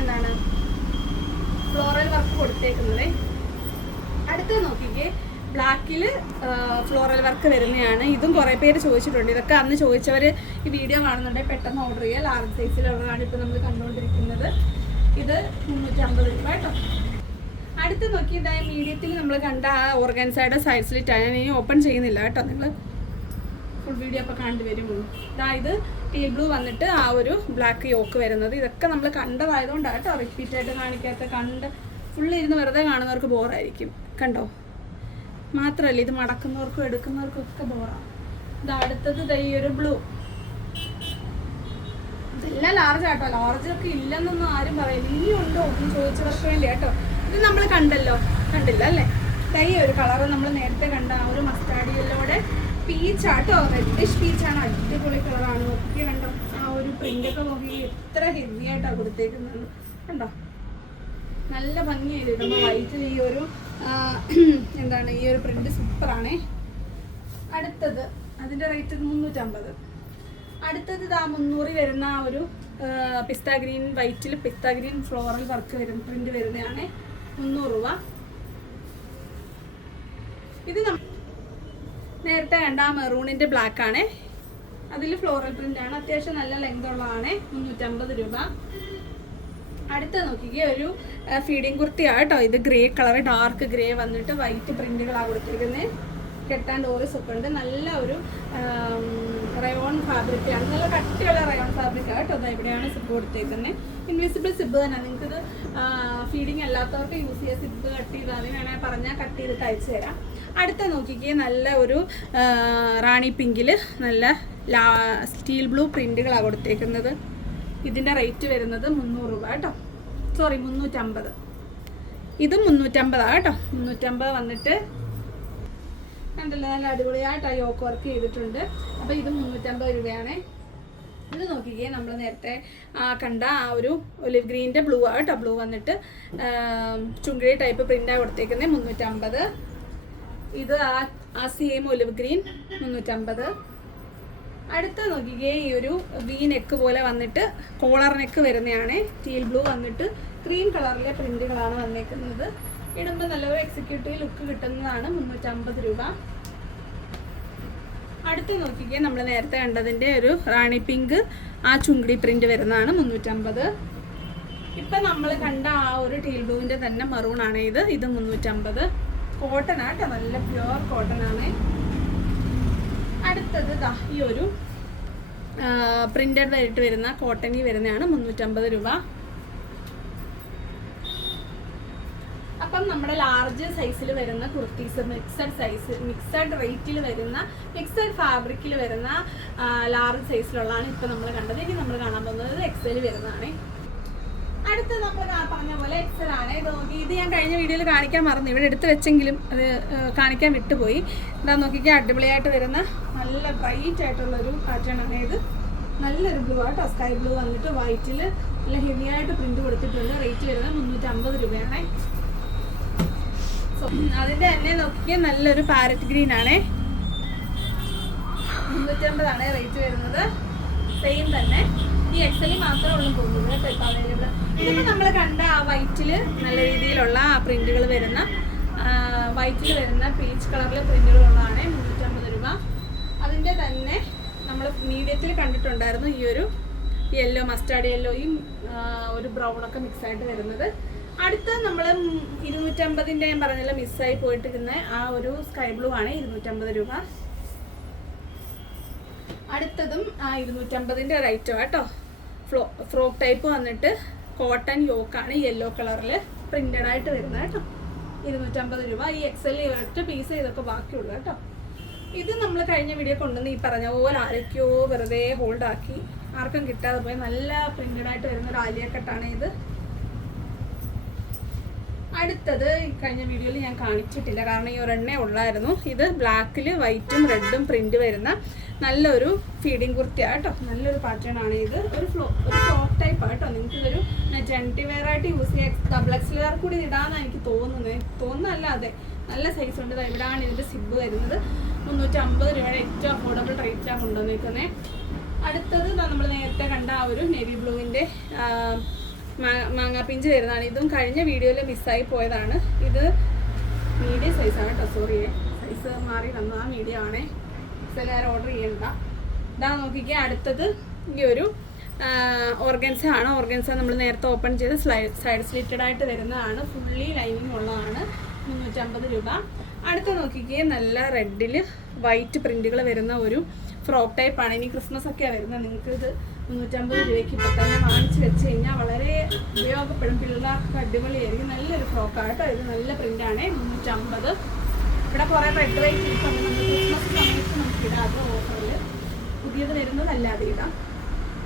എന്താണ് ഫ്ലോറൽ വർക്ക് കൊടുത്തേക്കുന്നത്. അടുത്ത് നോക്കിക്കേ. ബ്ലാക്കിൽ ഫ്ലോറൽ വർക്ക് വരുന്നതാണ്. ഇതും കുറേ പേര് ചോദിച്ചിട്ടുണ്ട്. ഇതൊക്കെ അന്ന് ചോദിച്ചവർ ഈ വീഡിയോ കാണുന്നുണ്ടെങ്കിൽ പെട്ടെന്ന് ഓർഡർ ചെയ്യുക ലാർജ് സൈസിലുള്ളതാണ് ഇപ്പോൾ നമ്മൾ കണ്ടുകൊണ്ടിരിക്കുന്നത് ഇത് മുന്നൂറ്റമ്പത് രൂപ കേട്ടോ. അടുത്ത് നോക്കിയതായ മീഡിയത്തിൽ നമ്മൾ കണ്ട ആ ഓർഗൻസയുടെ സൈഡ് സ്ലിറ്റ് ഞാൻ ഇനി ഓപ്പൺ ചെയ്യുന്നില്ല കേട്ടോ. നിങ്ങൾ ഫുൾ വീഡിയോ അപ്പോൾ കണ്ടു വരുമോ അതായത് ടീ ബ്ലൂ വന്നിട്ട് ആ ഒരു ബ്ലാക്ക് യോക്ക് വരുന്നത്. ഇതൊക്കെ നമ്മൾ കണ്ടതായതുകൊണ്ടാണ് കേട്ടോ റിപ്പീറ്റ് ആയിട്ട് കാണിക്കാത്ത. കണ്ട് ഫുള്ള് ഇരുന്ന് വെറുതെ കാണുന്നവർക്ക് ബോറായിരിക്കും. കണ്ടോ? മാത്രമല്ല ഇത് മടക്കുന്നവർക്കും എടുക്കുന്നവർക്കും ഒക്കെ ബോറാണ് ഇത് അടുത്തത് ദയ്യൊരു ബ്ലൂ ഇതെല്ലാം ലാർജ് ആട്ടോ. ലാർജ് ഒക്കെ ഇല്ലെന്നൊന്നും ആരും പറയില്ല. ഇനിയുണ്ടോ എന്ന് ചോദിച്ചവർക്ക് വേണ്ടി കേട്ടോ. ഇത് നമ്മൾ കണ്ടല്ലോ. കണ്ടില്ല അല്ലേ? ദയ്യൊരു കളർ നമ്മൾ നേരത്തെ കണ്ട ആ ഒരു മസ്റ്റാർഡ് യെല്ലോടെ പീച്ച് ആട്ടോ റെഡിഷ് പീച്ചാണ് അടിപൊളി കളറാണ് ഒക്കെ കണ്ടോ? ആ ഒരു പ്രിന്റ് ഒക്കെ നോക്കി എത്ര ഹെവി ആയിട്ടാണ് കൊടുത്തേക്കുന്നത്. കണ്ടോ? നല്ല ഭംഗിയായിട്ട് നമ്മൾ വൈറ്റിൽ ഈ ഒരു എന്താണ് ഈ ഒരു പ്രിന്റ് സൂപ്പറാണേ അടുത്തത് അതിന്റെ റേറ്റ് മുന്നൂറ്റമ്പത്. അടുത്തത് ഇതാ മുന്നൂറിൽ വരുന്ന ആ ഒരു പിസ്ത ഗ്രീൻ വൈറ്റിൽ പിസ്ത ഗ്രീൻ ഫ്ലോറൽ വർക്ക് വരുന്ന പ്രിന്റ് വരുന്നതാണ് മുന്നൂറ് രൂപ. ഇത് നം- നേരത്തെ കണ്ട ആ മെറൂണിന്റെ ബ്ലാക്ക് ആണ്. അതിൽ ഫ്ലോറൽ പ്രിന്റ് ആണ്. അത്യാവശ്യം നല്ല ലെങ്ത് ഉള്ളതാണ്. മുന്നൂറ്റമ്പത് രൂപ. അടുത്ത നോക്കിക്കേ ഒരു ഫീഡിങ് കുർത്തിയാണ് കേട്ടോ. ഇത് ഗ്രേ കളർ ഡാർക്ക് ഗ്രേ വന്നിട്ട് വൈറ്റ് പ്രിന്റുകളാണ് കൊടുത്തിരിക്കുന്നത് കെട്ടാൻ ഡോറിസ് ഒക്കെ ഉണ്ട്. നല്ല ഒരു റയോൺ ഫാബ്രിക്കാണ് നല്ല കട്ടിയുള്ള റയോൺ ഫാബ്രിക്കാണ് ദാ ഇവിടെയാണ് സിപ്പ് കൊടുത്തേക്കുന്നത് ഇൻവിസിബിൾ സിബ് തന്നെ. നിങ്ങൾക്കിത് ഫീഡിങ് അല്ലാത്തവർക്ക് യൂസ് ചെയ്യാൻ സിബ് കട്ട് ചെയ്ത് അത് വേണമെങ്കിൽ പറഞ്ഞാൽ കട്ട് ചെയ്തിട്ട് അയച്ചു തരാം. അടുത്ത നോക്കിക്കേ നല്ല ഒരു റാണി പിങ്കിൽ നല്ല സ്റ്റീൽ ബ്ലൂ പ്രിന്റുകളാണ് കൊടുത്തേക്കുന്നത്. ഇതിന്റെ റേറ്റ് വരുന്നത് മുന്നൂറ് രൂപ കേട്ടോ. സോറി മുന്നൂറ്റമ്പത്. ഇത് മുന്നൂറ്റമ്പതാണ് കേട്ടോ. മുന്നൂറ്റമ്പത് വന്നിട്ട് കണ്ടല്ലോ നല്ല അടിപൊളിയായിട്ട് യോക്ക് വർക്ക് ചെയ്തിട്ടുണ്ട്. അപ്പോൾ ഇത് മുന്നൂറ്റമ്പത് രൂപയാണ്. ഇത് നോക്കിക്കേ നമ്മൾ നേരത്തെ ആ കണ്ട ആ ഒരു ഒലിവ് ഗ്രീന്റെ ബ്ലൂ ആണ് കേട്ടോ ബ്ലൂ വന്നിട്ട്. ചുങ്കിടി ടൈപ്പ് പ്രിന്റാണ് കൊടുത്തേക്കുന്നത് മുന്നൂറ്റമ്പത്. ഇത് ആ ആ സെയിം ഒലിവ് ഗ്രീൻ മുന്നൂറ്റമ്പത്. അടുത്ത നോക്കിക്കേ ഈ ഒരു വി നെക്ക് പോലെ വന്നിട്ട് കോളർ നെക്ക് വരുന്നതാണ് ടീൽ ബ്ലൂ വന്നിട്ട് ക്രീം കളറിലെ പ്രിന്റുകളാണ് വന്നേക്കുന്നത്. ഇടുമ്പോൾ നല്ലൊരു എക്സിക്യൂട്ടീവ് ലുക്ക് കിട്ടുന്നതാണ് മുന്നൂറ്റമ്പത് രൂപ. അടുത്ത് നോക്കിക്കേ നമ്മൾ നേരത്തെ കണ്ടതിന്റെ ഒരു റാണി പിങ്ക് ആ ചുങ്കിടി പ്രിന്റ് വരുന്നതാണ് മുന്നൂറ്റമ്പത്. ഇപ്പം നമ്മൾ കണ്ട ആ ഒരു ടീൽ ബ്ലൂവിന്റെ തന്നെ മറൂൺ ആണ് ഇത് ഇത് മുന്നൂറ്റമ്പത്. കോട്ടൺ ആട്ടോ നല്ല പ്യുവർ കോട്ടൺ ആണ്. അടുത്തത് ദാ ഈ ഒരു പ്രിന്റഡ് ആയിട്ട് വരുന്ന കോട്ടണി വരുന്നതാണ് മുന്നൂറ്റമ്പത് രൂപ അപ്പം നമ്മുടെ ലാർജ് സൈസിൽ വരുന്ന കുർത്തീസ് മിക്സഡ് സൈസ് മിക്സഡ് റേറ്റിൽ വരുന്ന മിക്സഡ് ഫാബ്രിക്കിൽ വരുന്ന ലാർജ് സൈസിലുള്ളതാണ് ഇപ്പം നമ്മൾ കണ്ടത്. ഇനി നമ്മൾ കാണാൻ പോകുന്നത് എക്സൽ വരുന്നതാണ്. അടുത്ത് നമ്മൾ പറഞ്ഞ പോലെ എക്സൽ ആണ്. ഇത് ഞാൻ കഴിഞ്ഞ വീഡിയോയിൽ കാണിക്കാൻ മറന്നു. ഇവിടെ എടുത്ത് വെച്ചെങ്കിലും അത് കാണിക്കാൻ വിട്ടുപോയി. ഇതാ നോക്കിക്കാൻ അടിപൊളിയായിട്ട് വരുന്ന നല്ല ബ്രൈറ്റ് ആയിട്ടുള്ള ഒരു പാറ്റേൺ ആണ് ഇത്. നല്ലൊരു ബ്ലൂ ആട്ടോ സ്കൈ ബ്ലൂ വന്നിട്ട് വൈറ്റിൽ നല്ല ഹെവിയായിട്ട് പ്രിന്റ് കൊടുത്തിട്ടുണ്ട്. റേറ്റ് വരുന്നത് മുന്നൂറ്റമ്പത് രൂപയാണ്. അതിന്റെ തന്നെ നോക്കിയാൽ നല്ലൊരു പാരറ്റ് ഗ്രീൻ ആണേ. മുന്നൂറ്റമ്പതാണ് റേറ്റ് വരുന്നത്. സെയിം തന്നെ. ഈ എക്സലി മാത്രമേ ഉള്ളൂ പോകുന്നത് കേട്ടോ നമ്മൾ കണ്ട ആ വൈറ്റിൽ നല്ല രീതിയിലുള്ള ആ പ്രിന്റുകൾ വരുന്ന വൈറ്റിൽ വരുന്ന പീച്ച് പ്രിന്റുകൾ പ്രിന്റുകളുള്ളതാണ് മുന്നൂറ്റമ്പത് രൂപ. അതിന്റെ തന്നെ നമ്മൾ മീഡിയത്തിൽ കണ്ടിട്ടുണ്ടായിരുന്നു ഈ ഒരു യെല്ലോ മസ്റ്റാർഡ് യെല്ലോയും ഒരു ബ്രൗൺ ഒക്കെ മിക്സ് ആയിട്ട് വരുന്നത്. അടുത്ത നമ്മൾ ഇരുന്നൂറ്റമ്പതിന്റെ ഞാൻ പറഞ്ഞല്ലോ മിസ്സായി പോയിട്ടിരുന്ന ആ ഒരു സ്കൈ ബ്ലൂ ആണ് ഇരുന്നൂറ്റമ്പത് രൂപ. അടുത്തതും ആ ഇരുന്നൂറ്റമ്പതിന്റെ ഒരു ഐറ്റം കേട്ടോ ഫ്ലോ ഫ്രോക്ക് ടൈപ്പ് വന്നിട്ട് കോട്ടൺ യോക്കാണ് യെല്ലോ കളറിൽ പ്രിന്റഡ് ആയിട്ട് വരുന്നത് കേട്ടോ ഇരുന്നൂറ്റമ്പത് രൂപ. ഈ എക്സൽ ഒറ്റ പീസ് ഇതൊക്കെ ബാക്കിയുള്ളൂ കേട്ടോ ഇത് നമ്മൾ കഴിഞ്ഞ വീഡിയോ കൊണ്ടുവന്ന് ഈ പറഞ്ഞ പോലെ ആരൊക്കെയോ വെറുതെ ഹോൾഡാക്കി ആർക്കും കിട്ടാതെ പോയി. നല്ല പ്രിന്റഡ് ആയിട്ട് വരുന്ന ഒരു ആലിയക്കെട്ടാണ് കട്ടാണ് ഇത്. അടുത്തത് കഴിഞ്ഞ വീഡിയോയിൽ ഞാൻ കാണിച്ചിട്ടില്ല. കാരണം ഈ ഒരെണ്ണേ ഉള്ളായിരുന്നു. ഇത് ബ്ലാക്കിൽ വൈറ്റും റെഡും പ്രിന്റ് വരുന്ന നല്ലൊരു ഫീഡിങ് കുർത്തിയാണ് കേട്ടോ. നല്ലൊരു പാറ്റേൺ ആണ് ഇത്. ഒരു ഫ്ലോ ഒരു ഫ്ലോക്ക് ടൈപ്പ് ആട്ടോ നിങ്ങൾക്ക് ഇതൊരു ജെന്റി വെയർ ആയിട്ട് യൂസ് ചെയ്യാൻ ഡബിൾ എക്സ് വെയർ കൂടി ഇടാന്നാണ് എനിക്ക് തോന്നുന്നത് തോന്നുന്നല്ല അതെ. നല്ല സൈസ് ഉണ്ട്. ഇവിടാണ് ഇതിന്റെ സിബ് വരുന്നത്. മുന്നൂറ്റി അമ്പത് രൂപയുടെ ഏറ്റവും അഫോർഡബിൾ റേറ്റിലാണ് കൊണ്ടുവന്നിരിക്കുന്നത് അടുത്തത് നമ്മൾ നേരത്തെ കണ്ട ആ ഒരു നേവി ബ്ലൂവിന്റെ മാങ്ങാപ്പിഞ്ച് വരുന്നതാണ്. ഇതും കഴിഞ്ഞ വീഡിയോയിൽ മിസ്സായി പോയതാണ്. ഇത് മീഡിയം സൈസാണ് കേട്ടോ സോറി സൈസ് മാറി വന്നു. ആ മീഡിയം ആണേ. എല്ലാവരും ഓർഡർ ചെയ്യണ്ട. ഇതാ നോക്കിക്കേ അടുത്തത് ഈ ഒരു ഓർഗൻസ ആണ്. ഓർഗൻസ നമ്മൾ നേരത്തെ ഓപ്പൺ ചെയ്ത് സൈഡ് സ്ലിറ്റഡ് ആയിട്ട് വരുന്നതാണ്. ഫുള്ളി ലൈനിങ് ഉള്ളതാണ്. മുന്നൂറ്റമ്പത് രൂപ. അടുത്ത നോക്കിക്കേ നല്ല റെഡിൽ വൈറ്റ് പ്രിന്റുകൾ വരുന്ന ഒരു ഫ്രോക്ക് ടൈപ്പാണ് ഇനി ക്രിസ്മസ് ഒക്കെയാണ് വരുന്നത്. നിങ്ങൾക്ക് ഇത് മുന്നൂറ്റമ്പത് രൂപയ്ക്ക് ഇപ്പം തന്നെ വാങ്ങിച്ച് വെച്ച് കഴിഞ്ഞാൽ വളരെ ഉപയോഗപ്പെടും. പിള്ളേർക്ക് അടിപൊളിയായിരിക്കും. നല്ലൊരു ഫ്രോക്കാട്ടോ കേട്ടോ. ഇത് നല്ല പ്രിന്റാണ് മുന്നൂറ്റമ്പത്. ഇവിടെ കുറേ റെഡ് വൈറ്റ് ഇരിപ്പുണ്ട് നമുക്ക് ക്രിസ്മസ് സമയത്ത് നമുക്ക് ഇടാം. അത് ഓഫറിൽ പുതിയത് വരുന്നതല്ലാതെ ഇടാം.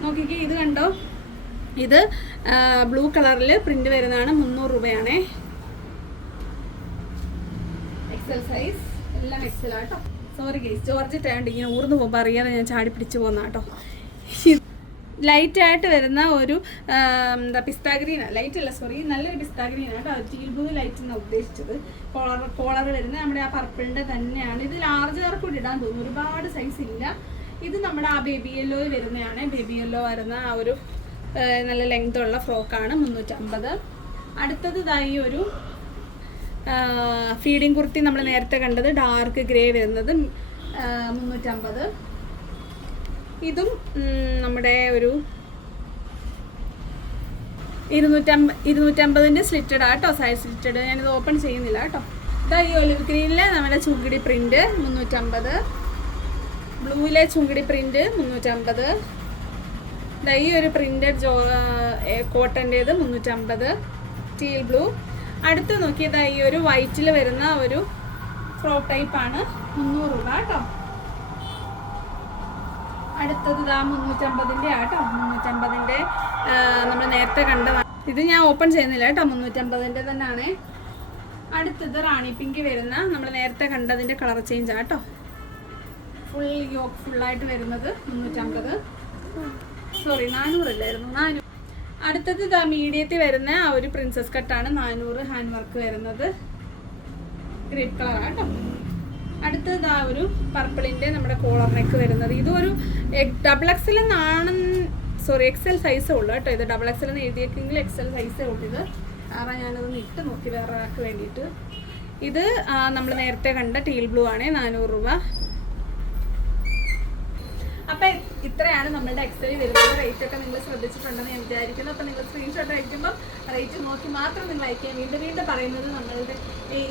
നോക്കിക്കേ ഇത് കണ്ടോ? ഇത് ബ്ലൂ കളറിൽ പ്രിന്റ് വരുന്നതാണ് മുന്നൂറ് രൂപയാണേ. എക്സൽ സൈസ് എല്ലാം എക്സൽ ആട്ടോ സോറി ഗേസ് ജോർജ് ടേണ്ട് ഇങ്ങനെ ഊർന്ന് പോകുമ്പോൾ അറിയാതെ ഞാൻ ചാടി പിടിച്ചു പോകുന്ന കേട്ടോ. ലൈറ്റ് ആയിട്ട് വരുന്ന ഒരു എന്താ പിസ്താ ലൈറ്റ് അല്ല സോറി നല്ലൊരു പിസ്താ ഗ്രീൻ ആട്ടോ ടീൽ ബ്ലൂ ലൈറ്റ് എന്നാണ് ഉദ്ദേശിച്ചത്. കോളർ കോളർ വരുന്നത് നമ്മുടെ ആ പർപ്പിളിന്റെ തന്നെയാണ്. ഇത് ലാർജ് കൂടി ഇടാൻ തോന്നുന്നു. ഒരുപാട് സൈസ് ഇല്ല. ഇത് നമ്മുടെ ആ ബേബി യെല്ലോയിൽ വരുന്നതാണ്. ബേബി യെല്ലോ വരുന്ന ആ ഒരു നല്ല ലെങ്ത് ഉള്ള ഫ്രോക്കാണ് മുന്നൂറ്റമ്പത്. അടുത്തത് ഇതായി ഒരു ഫീഡിങ് കുർത്തി നമ്മൾ നേരത്തെ കണ്ടത്. ഡാർക്ക് ഗ്രേ വരുന്നത് മുന്നൂറ്റമ്പത്. ഇതും നമ്മുടെ ഒരു ഇരുന്നൂറ്റമ്പ ഇരുന്നൂറ്റമ്പതിന്റെ സ്ലിറ്റഡ് ആട്ടോ സൈസ് സ്ലിറ്റഡ് ഞാനിത് ഓപ്പൺ ചെയ്യുന്നില്ല കേട്ടോ ഇതാ ഈ ഒലിവ് ഗ്രീനിലെ നമ്മുടെ ചുങ്കിടി പ്രിന്റ് മുന്നൂറ്റമ്പത്. ബ്ലൂവിലെ ചുങ്കിടി പ്രിന്റ് മുന്നൂറ്റമ്പത്. ഇതാ ഈ ഒരു പ്രിന്റഡ് ജോ കോട്ടന്റേത് മുന്നൂറ്റമ്പത്. സ്റ്റീൽ ബ്ലൂ അടുത്ത് നോക്കിയതാ ഈ ഒരു വൈറ്റിൽ വരുന്ന ഒരു ഫ്രോക്ക് ടൈപ്പാണ് മുന്നൂറ് രൂപ കേട്ടോ അടുത്തത് ഇതാ മുന്നൂറ്റമ്പതിന്റെ ആട്ടോ. മുന്നൂറ്റമ്പതിന്റെ നമ്മൾ നേരത്തെ കണ്ടതാണ് ഇത് ഞാൻ ഓപ്പൺ ചെയ്യുന്നില്ല കേട്ടോ. മുന്നൂറ്റമ്പതിന്റെ തന്നെയാണ് അടുത്തത് റാണി പിങ്ക് വരുന്ന. നമ്മൾ നേരത്തെ കണ്ടതിന്റെ കളർ ചേഞ്ച് ആട്ടോ ഫുൾ യോക്ക് ഫുള്ളായിട്ട് വരുന്നത് മുന്നൂറ്റമ്പത്. സോറി നാനൂറല്ലായിരുന്നു നാനൂറ് അടുത്തത് ഇതാ മീഡിയത്തിൽ വരുന്ന ആ ഒരു പ്രിൻസസ് കട്ടാണ് നാനൂറ് ഹാൻഡ് വർക്ക് വരുന്നത് ഗ്രേപ്പ് കളറാണ് കേട്ടോ. അടുത്തത് ആ ഒരു പർപ്പിളിന്റെ നമ്മുടെ കോളർ നെക്ക് വരുന്നത്. ഇതും ഒരു ഡബിൾ എക്സൽ എന്നാണെന്ന് സോറി എക്സൽ സൈസേ ഉള്ളൂ കേട്ടോ ഇത്. ഡബിൾ എക്സൽ എന്ന് എഴുതിയേക്കെങ്കിൽ എക്സൽ സൈസേ ഉള്ളൂ ഇത് കാരണം ഞാനതൊന്ന് ഇട്ട് നോക്കി വേറെ ഒരാൾക്ക് വേണ്ടിയിട്ട്. ഇത് നമ്മൾ നേരത്തെ കണ്ട ടീൽ ബ്ലൂ ആണ്. നാനൂറ് രൂപ. അപ്പൊ ഇത്രയാണ് നമ്മളുടെ എക്സൈ വരുന്നത് റേറ്റ് ഒക്കെ നിങ്ങൾ ശ്രദ്ധിച്ചിട്ടുണ്ടെന്ന് ഞാൻ വിചാരിക്കുന്നു. അപ്പോൾ നിങ്ങൾ സ്ക്രീൻഷോട്ട് അയക്കുമ്പോൾ റേറ്റ് നോക്കി മാത്രം നിങ്ങൾ അയക്കുക. വീണ്ടും വീണ്ടും പറയുന്നത് നമ്മളുടെ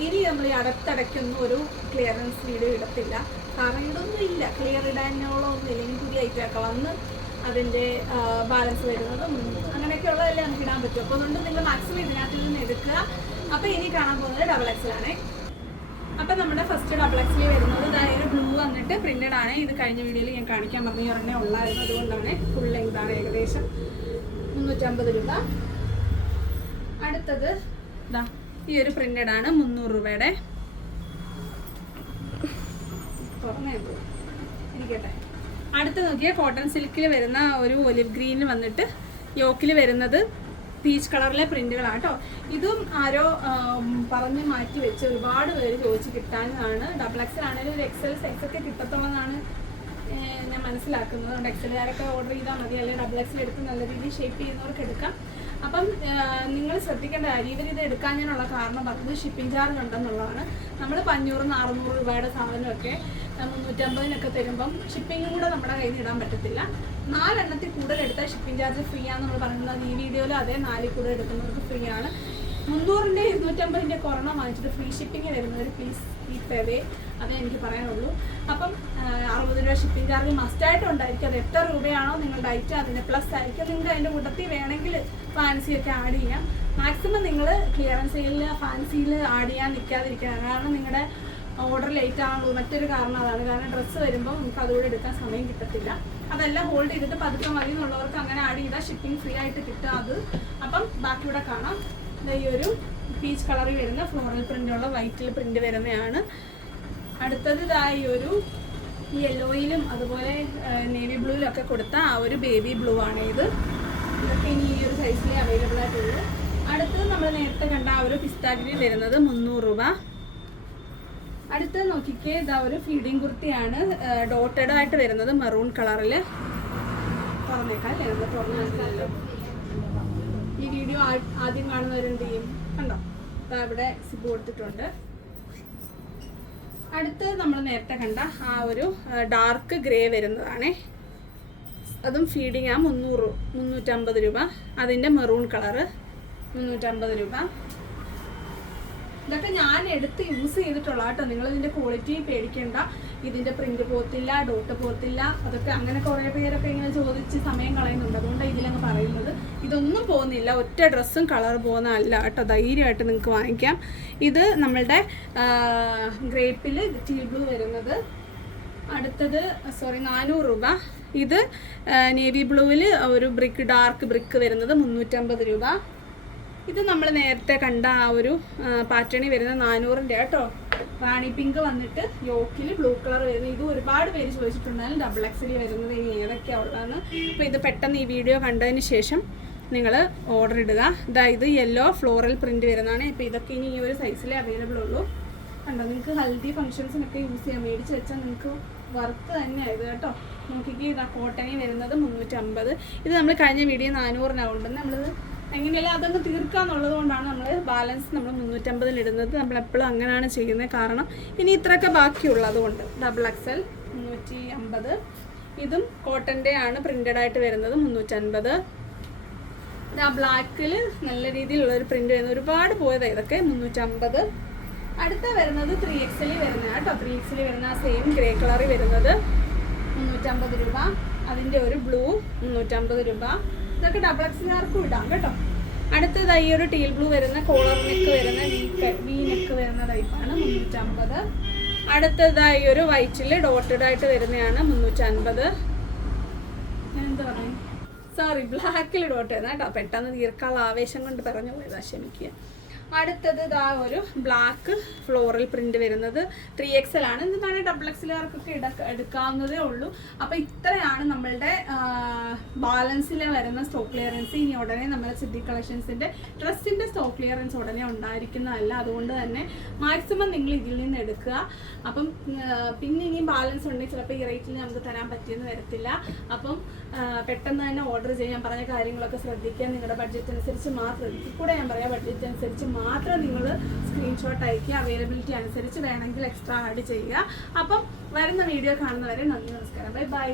ഇനി നമ്മൾ ഈ അടുത്തടയ്ക്കൊന്നും ഒരു ക്ലിയറൻസ് വീഡിയോ ഇടത്തില്ല. കാരണം ഇതൊന്നും ഇല്ല. ക്ലിയർ ഇടാനോളം ഒന്നും ഇല്ലെങ്കിൽ പുതിയ ഐറ്റം ഒക്കെ വന്ന് അതിന്റെ ബാലൻസ് വരുന്നതും അങ്ങനെയൊക്കെ ഉള്ളതല്ലേ നമുക്ക് ഇടാൻ പറ്റും. അപ്പോൾ അതുകൊണ്ട് നിങ്ങൾ മാക്സിമം ഇതിനകത്ത് നിന്ന് എടുക്കുക. അപ്പോൾ ഇനി കാണാൻ പോകുന്നത് ഡബിൾ എക്സലാണേ അപ്പൊ നമ്മുടെ ഫസ്റ്റ് ഡബിൾ എക്സിൽ വരുന്നത് ഇതായത് ബ്ലൂ വന്നിട്ട് പ്രിന്റഡ് ആണ്. ഇത് കഴിഞ്ഞ വീഡിയോയിൽ ഞാൻ കാണിക്കാൻ പറഞ്ഞു. ഒരെണ്ണേ ഉള്ളായിരുന്നു. അതുകൊണ്ടാണ് ഫുൾ ലെങ്ത് ആണ് ഏകദേശം മുന്നൂറ്റമ്പത് രൂപ. അടുത്തത് ഇതാ ഈ ഒരു പ്രിന്റഡ് ആണ് മുന്നൂറ് രൂപയുടെ. ഇരിക്കട്ടെ. അടുത്ത് നോക്കിയാൽ കോട്ടൺ സിൽക്കിൽ വരുന്ന ഒരു ഒലിവ് ഗ്രീനിൽ വന്നിട്ട് യോക്കിൽ വരുന്നത് പീച്ച് കളറിലെ പ്രിന്റുകളാണ് കേട്ടോ. ഇതും ആരോ പറഞ്ഞ് മാറ്റി വെച്ച് ഒരുപാട് പേര് ചോദിച്ച് കിട്ടാനാണ് ഡബിൾ എക്സൽ ആണെങ്കിലും ഒരു എക്സൽ സൈസ് ഒക്കെ കിട്ടത്തുള്ളതാണ് ഞാൻ മനസ്സിലാക്കുന്നത്. അതുകൊണ്ട് എക്സലുകാരൊക്കെ ഓർഡർ ചെയ്താൽ മതി. അല്ലെങ്കിൽ ഡബിൾ എക്സൽ എടുത്ത് നല്ല രീതിയിൽ ഷേപ്പ് ചെയ്യുന്നവർക്ക് എടുക്കാം. അപ്പം നിങ്ങൾ ശ്രദ്ധിക്കേണ്ട കാര്യം ഇവരിത് എടുക്കാനുള്ള കാരണം പറഞ്ഞത് ഷിപ്പിംഗ് ചാർജ് ഉണ്ടെന്നുള്ളതാണ്. നമ്മൾ അഞ്ഞൂറ് അറുന്നൂറ് രൂപയുടെ സാധനമൊക്കെ മുന്നൂറ്റമ്പതിനൊക്കെ തരുമ്പം ഷിപ്പിംഗും കൂടെ നമ്മുടെ കയ്യിൽ ഇടാൻ പറ്റത്തില്ല. നാലെണ്ണത്തിൽ കൂടുതൽ എടുത്താൽ ഷിപ്പിംഗ് ചാർജ് ഫ്രീ ആണെന്ന് നമ്മൾ പറയുന്നത്. ഈ വീഡിയോയിൽ അതേ നാലിൽ കൂടുതൽ എടുക്കുന്നവർക്ക് ഫ്രീ ആണ്. മുന്നൂറിന്റെ ഇരുന്നൂറ്റമ്പതിന്റെ കൊറോണ വാങ്ങിച്ചിട്ട് ഫ്രീ ഷിപ്പിംഗ് വരുന്നവർ പ്ലീസ് കീപ് പേ അതേ എനിക്ക് പറയാനുള്ളൂ. അപ്പം അറുപത് രൂപ ഷിപ്പിംഗ് ചാർജ് മസ്റ്റായിട്ട് ഉണ്ടായിരിക്കും. അത് എത്ര രൂപയാണോ നിങ്ങളുടെ ഐറ്റം അതിന്റെ പ്ലസ് ആയിരിക്കും. നിങ്ങൾക്ക് അതിന്റെ കൂട്ടത്തിൽ വേണമെങ്കിൽ ഫാൻസി ഒക്കെ ആഡ് ചെയ്യാം. മാക്സിമം നിങ്ങൾ ക്ലിയറൻസ് സെയിലിൽ ഫാൻസിയിൽ ആഡ് ചെയ്യാൻ നിൽക്കാതിരിക്കുക. കാരണം നിങ്ങളുടെ ഓർഡർ ലേറ്റ് ആണല്ലോ മറ്റൊരു കാരണം അതാണ്. കാരണം ഡ്രസ്സ് വരുമ്പോൾ നമുക്ക് അതുകൂടെ എടുക്കാൻ സമയം കിട്ടത്തില്ല. അതെല്ലാം ഹോൾഡ് ചെയ്തിട്ട് പതുക്കെ മതി എന്നുള്ളവർക്ക് അങ്ങനെ ആഡ് ചെയ്താൽ ഷിപ്പിംഗ് ഫ്രീ ആയിട്ട് കിട്ടും അത്. അപ്പം ബാക്കി ഇവിടെ കാണാം ഈ ഒരു പീച്ച് കളറിൽ വരുന്ന ഫ്ലോറൽ പ്രിന്റുള്ള വൈറ്റിൽ പ്രിന്റ് വരുന്നതാണ്. അടുത്തത് ഇതാ ഈ ഒരു യെല്ലോയിലും അതുപോലെ നേവി ബ്ലൂയിലും ഒക്കെ കൊടുത്ത ആ ഒരു ബേബി ബ്ലൂ ആണ് ഇത്. ഇതൊക്കെ ഇനി ഈ ഒരു സൈസിലേ അവൈലബിൾ ആയിട്ടുള്ളൂ അടുത്തത് നമ്മൾ നേരത്തെ കണ്ട ആ ഒരു പിസ്തഗ്രീ വരുന്നത് മുന്നൂറ് രൂപ. അടുത്തത് നോക്കിക്കേ ഇതാ ഒരു ഫീഡിങ് കുർത്തിയാണ് ഡോട്ടഡ് ആയിട്ട് വരുന്നത് മെറൂൺ കളറിൽ തുറന്നേക്കാം ഈ വീഡിയോ ആദ്യം കാണുന്നവരെന്ത് ചെയ്യും കണ്ടോ? ദാ ഇവിടെ സിബ് കൊടുത്തിട്ടുണ്ട്. അടുത്ത് നമ്മൾ നേരത്തെ കണ്ട ആ ഒരു ഡാർക്ക് ഗ്രേ വരുന്നതാണേ. അതും ഫീഡിങ് ആ മുന്നൂറ് മുന്നൂറ്റമ്പത് രൂപ. അതിന്റെ മെറൂൺ കളറ് മുന്നൂറ്റമ്പത് രൂപ. ഇതൊക്കെ ഞാൻ എടുത്ത് യൂസ് ചെയ്തിട്ടുള്ള കേട്ടോ. നിങ്ങൾ ഇതിന്റെ ക്വാളിറ്റി പേടിക്കേണ്ട. ഇതിന്റെ പ്രിന്റ് പോത്തില്ല ഡോട്ട് പോത്തില്ല. അതൊക്കെ അങ്ങനെ കുറേ പേരൊക്കെ ഇങ്ങനെ ചോദിച്ച് സമയം കളയുന്നുണ്ട്. അതുകൊണ്ട് ഇതിലങ്ങ് പറയുന്നത്. ഇതൊന്നും പോകുന്നില്ല. ഒറ്റ ഡ്രസ്സും കളർ പോകുന്നതല്ല കേട്ടോ. ധൈര്യമായിട്ട് നിങ്ങൾക്ക് വാങ്ങിക്കാം. ഇത് നമ്മളുടെ ഗ്രേപ്പിൽ ടീ ബ്ലൂ വരുന്നത്. അടുത്തത് സോറി നാനൂറ് രൂപ. ഇത് നേവി ബ്ലൂവിൽ ഒരു ബ്രിക്ക് ഡാർക്ക് ബ്രിക്ക് വരുന്നത് മുന്നൂറ്റമ്പത് രൂപ. ഇത് നമ്മൾ നേരത്തെ കണ്ട ആ ഒരു പാറ്റേണി വരുന്ന നാനൂറിന്റെ കേട്ടോ റാണി പിങ്ക് വന്നിട്ട് യോക്കിൽ ബ്ലൂ കളർ വരുന്നത് ഇത് ഒരുപാട് പേര് ചോദിച്ചിട്ടുണ്ടായാലും ഡബിൾ എക്സിൽ വരുന്നത് ഇനി ഏതൊക്കെയാണ് ഉള്ളതെന്ന്. അപ്പോൾ ഇത് പെട്ടെന്ന് ഈ വീഡിയോ കണ്ടതിന് ശേഷം നിങ്ങൾ ഓർഡർ ഇടുക. ഇതാ ഇത് യെല്ലോ ഫ്ലോറൽ പ്രിന്റ് വരുന്നതാണ്. ഇപ്പോൾ ഇതൊക്കെ ഇനി ഈ ഒരു സൈസിലേ അവൈലബിൾ ഉള്ളൂ. കണ്ടോ നിങ്ങൾക്ക് ഹൽദി ഫംഗ്ഷൻസിനൊക്കെ യൂസ് ചെയ്യാം. മേടിച്ച് വെച്ചാൽ നിങ്ങൾക്ക് വർക്ക് തന്നെയായത് കേട്ടോ. നോക്കിക്ക് ഇതാ കോട്ടണി വരുന്നത് മുന്നൂറ്റമ്പത്. ഇത് നമ്മൾ കഴിഞ്ഞ വീഡിയോ നാനൂറിനാണ് കൊണ്ടുവന്ന് നമ്മളിത് എങ്ങനെയല്ല അതങ്ങ് തീർക്കാന്നുള്ളത് കൊണ്ടാണ് നമ്മൾ ബാലൻസ് നമ്മൾ മുന്നൂറ്റമ്പതിൽ ഇടുന്നത്. നമ്മൾ എപ്പോഴും അങ്ങനെയാണ് ചെയ്യുന്നത്. കാരണം ഇനി ഇത്രയൊക്കെ ബാക്കിയുള്ളത് കൊണ്ട്. ഡബിൾ എക്സൽ മുന്നൂറ്റി അമ്പത് ഇതും കോട്ടന്റെ ആണ് പ്രിന്റഡ് ആയിട്ട് വരുന്നത് മുന്നൂറ്റൻപത് ആ ബ്ലാക്കിൽ നല്ല രീതിയിലുള്ള ഒരു പ്രിന്റ് വരുന്നത്. ഒരുപാട് പോയത് ഇതൊക്കെ മുന്നൂറ്റമ്പത്. അടുത്ത വരുന്നത് ത്രീ എക്സിൽ വരുന്ന കേട്ടോ. ത്രീ എക്സിൽ വരുന്ന സെയിം ഗ്രേ കളറിൽ വരുന്നത് മുന്നൂറ്റമ്പത് രൂപ. അതിന്റെ ഒരു ബ്ലൂ മുന്നൂറ്റമ്പത് രൂപ. ഇതൊക്കെ ഡബിൾ എക്സിലാർക്കും ഇടാം കേട്ടോ. അടുത്തത് ഈ ഒരു ടീൽ ബ്ലൂ വരുന്ന കോളർ നെക്ക് വരുന്ന വി നെക്ക് വരുന്ന ടൈപ്പാണ് മുന്നൂറ്റമ്പത്. അടുത്തതായി ഒരു വൈറ്റിൽ ഡോട്ടഡ് ആയിട്ട് വരുന്നതാണ് മുന്നൂറ്റൻപത്. എന്താ സോറി ബ്ലാക്കിൽ ഡോട്ട് വരുന്ന കേട്ടോ. പെട്ടെന്ന് തീർക്കാനുള്ള ആവേശം കൊണ്ട് പറഞ്ഞു പോയതാ ക്ഷമിക്കുക. അടുത്തത് ഇതാ ഒരു ബ്ലാക്ക് ഫ്ലോറൽ പ്രിന്റ് വരുന്നത്. ത്രീ എക്സൽ ആണ്. ഇത് ഡബിൾ എക്സലുകാർക്കൊക്കെ ഇട എടുക്കാവുന്നതേ ഉള്ളൂ. അപ്പോൾ ഇത്രയാണ് നമ്മളുടെ ബാലൻസിൽ വരുന്ന സ്റ്റോക്ക് ക്ലിയറൻസ് ഇനി ഉടനെ നമ്മുടെ സിദ്ധി കളക്ഷൻസിന്റെ ഡ്രസ്സിന്റെ സ്റ്റോക്ക് ക്ലിയറൻസ് ഉടനെ ഉണ്ടായിരിക്കുന്നതല്ല. അതുകൊണ്ട് തന്നെ മാക്സിമം നിങ്ങൾ ഇതിൽ നിന്ന് എടുക്കുക. അപ്പം പിന്നെ ഇനി ബാലൻസ് ഉണ്ടെങ്കിൽ ചിലപ്പോൾ ഈ റേറ്റിൽ നമുക്ക് തരാൻ പറ്റിയെന്ന് വരത്തില്ല. അപ്പം പെട്ടെന്ന് തന്നെ ഓർഡർ ചെയ്യാൻ പറഞ്ഞ കാര്യങ്ങളൊക്കെ ശ്രദ്ധിക്കുക നിങ്ങളുടെ ബഡ്ജറ്റ് അനുസരിച്ച് മാത്രം കൂടെ ഞാൻ പറയാം ബഡ്ജറ്റ് അനുസരിച്ച് മാത്രം നിങ്ങൾ സ്ക്രീൻഷോട്ട് അയക്കുക അവൈലബിലിറ്റി അനുസരിച്ച് വേണമെങ്കിൽ എക്സ്ട്രാ ആഡ് ചെയ്യുക. അപ്പം വരുന്ന വീഡിയോ കാണുന്നവരെ നന്ദി നമസ്കാരം. Bye bye